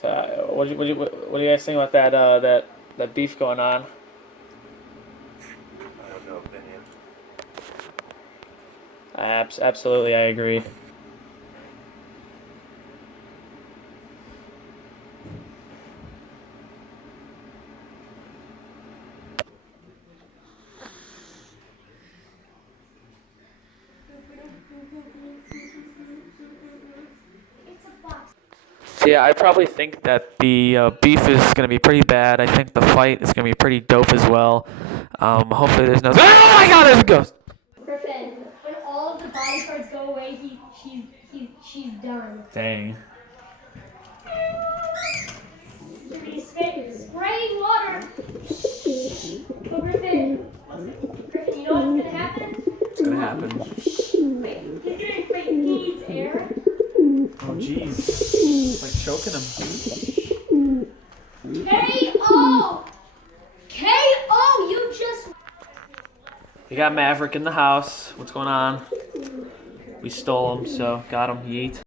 So, what do you guys think about that beef going on? I have no opinion. Absolutely, I agree. So yeah, I probably think that the beef is going to be pretty bad. I think the fight is going to be pretty dope as well. Hopefully there's no. Oh my God! There's a ghost. Griffin, when all of the body parts go away, she's done. Dang. Spraying water. Oh, Griffin, you know what's gonna happen? What's gonna happen? He needs air. Oh jeez. It's like choking him. KO! KO! You just. We got Maverick in the house. What's going on? We stole him, so got him. Yeet.